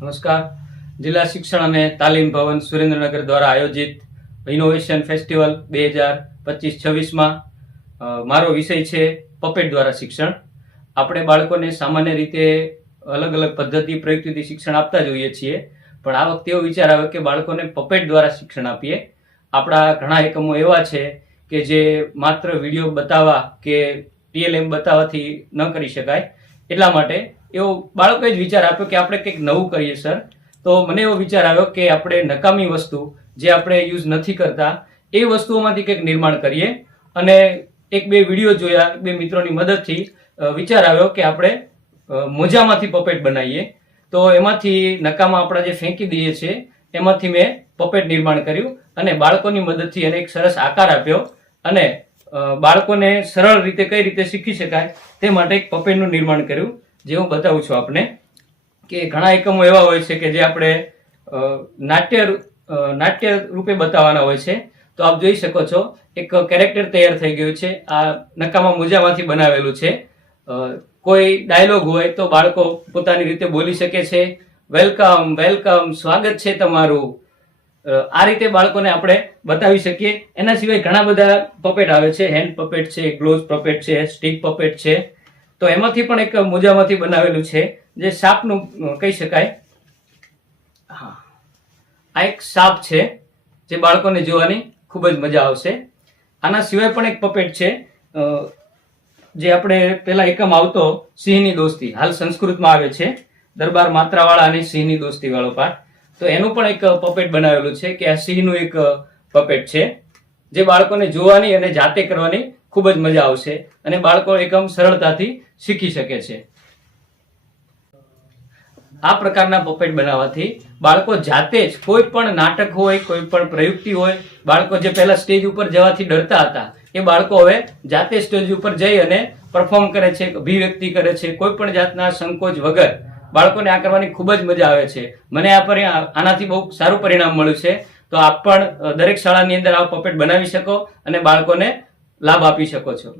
નમસ્કાર. જિલ્લા શિક્ષણ અને તાલીમ ભવન સુરેન્દ્રનગર દ્વારા આયોજિત ઇનોવેશન ફેસ્ટિવલ 2025-26માં મારો વિષય છે પપેટ દ્વારા શિક્ષણ. આપણે બાળકોને સામાન્ય રીતે અલગ અલગ પદ્ધતિ પ્રયુક્તિથી શિક્ષણ આપતા જોઈએ છીએ, પણ આ વખતે એવો વિચાર આવ્યો કે બાળકોને પપેટ દ્વારા શિક્ષણ આપીએ. આપણા ઘણા એકમો એવા છે કે જે માત્ર વિડીયો બતાવવા કે TLM બતાવવાથી ન કરી શકાય, એટલા માટે એવો બાળકોએ જ વિચાર આપ્યો કે આપણે કંઈક નવું કરીએ સર. તો મને એવો વિચાર આવ્યો કે આપણે નકામી વસ્તુ જે આપણે યુઝ નથી કરતા એ વસ્તુઓમાંથી કંઈક નિર્માણ કરીએ, અને એક બે વિડીયો જોયા, બે મિત્રોની મદદથી વિચાર આવ્યો કે આપણે મોજામાંથી પપેટ બનાવીએ. તો એમાંથી નકામા આપણા જે ફેંકી દઈએ છીએ એમાંથી મેં પપેટ નિર્માણ કર્યું અને બાળકોની મદદથી એને એક સરસ આકાર આપ્યો, અને બાળકોને સરળ રીતે કઈ રીતે શીખી શકાય તે માટે એક પપેટનું નિર્માણ કર્યું, જે હું બતાવું છું આપને. કે ઘણા એકમો એવા હોય છે કે જે આપણે નાટ્ય રૂપે બતાવવાના હોય છે. તો આપ જોઈ શકો છો એક કેરેક્ટર તૈયાર થઈ ગયું છે. આ નકામા મોજામાંથી બનાવેલું છે. કોઈ ડાયલોગ હોય તો બાળકો પોતાની રીતે બોલી શકે છે, વેલકમ વેલકમ, સ્વાગત છે તમારું. આ રીતે બાળકોને આપણે બતાવી શકીએ. એના સિવાય ઘણા બધા પપેટ આવે છે. હેન્ડ પપેટ છે, ગ્લોવ્સ પપેટ છે, સ્ટીક પપેટ છે. તો એમાંથી પણ એક મોજામાંથી બનાવેલું છે જે સાપનું કહી શકાય. હા, આ એક સાપ છે જે બાળકોને જોવાની ખૂબ જ મજા આવશે. આના સિવાય પણ એક પપેટ છે જે આપણે પેલા એકમ આવતો સિંહની દોસ્તી, હાલ સંસ્કૃતમાં આવે છે દરબાર માત્રાવાળા અને સિંહની દોસ્તી વાળો પાઠ. તો એનું પણ એક પપેટ બનાવેલું છે કે આ સિંહનું એક પપેટ છે જે બાળકોને જોવાની અને જાતે કરવાની ખૂબ જ મજા આવશે, અને બાળકો એકમ સરળતાથી શીખી શકે છે. આ પ્રકારના પપેટ બનાવવાથી બાળકો જાતે જ કોઈ પણ નાટક હોય, કોઈ પણ પ્રયુક્તિ હોય, બાળકો જે પહેલા સ્ટેજ ઉપર જવાથી ડરતા હતા એ બાળકો હવે જાતે સ્ટેજ ઉપર જઈ અને પરફોર્મ કરે છે, અભિવ્યક્તિ કરે છે. કોઈ પણ જાતના સંકોચ વગર બાળકોને આ કરવાની ખૂબ જ મજા આવે છે. મને આનાથી બહુ સારું પરિણામ મળ્યું છે. તો આપ પણ દરેક શાળાની અંદર આ પપેટ બનાવી શકો અને બાળકોને લાભ આપી શકો છો.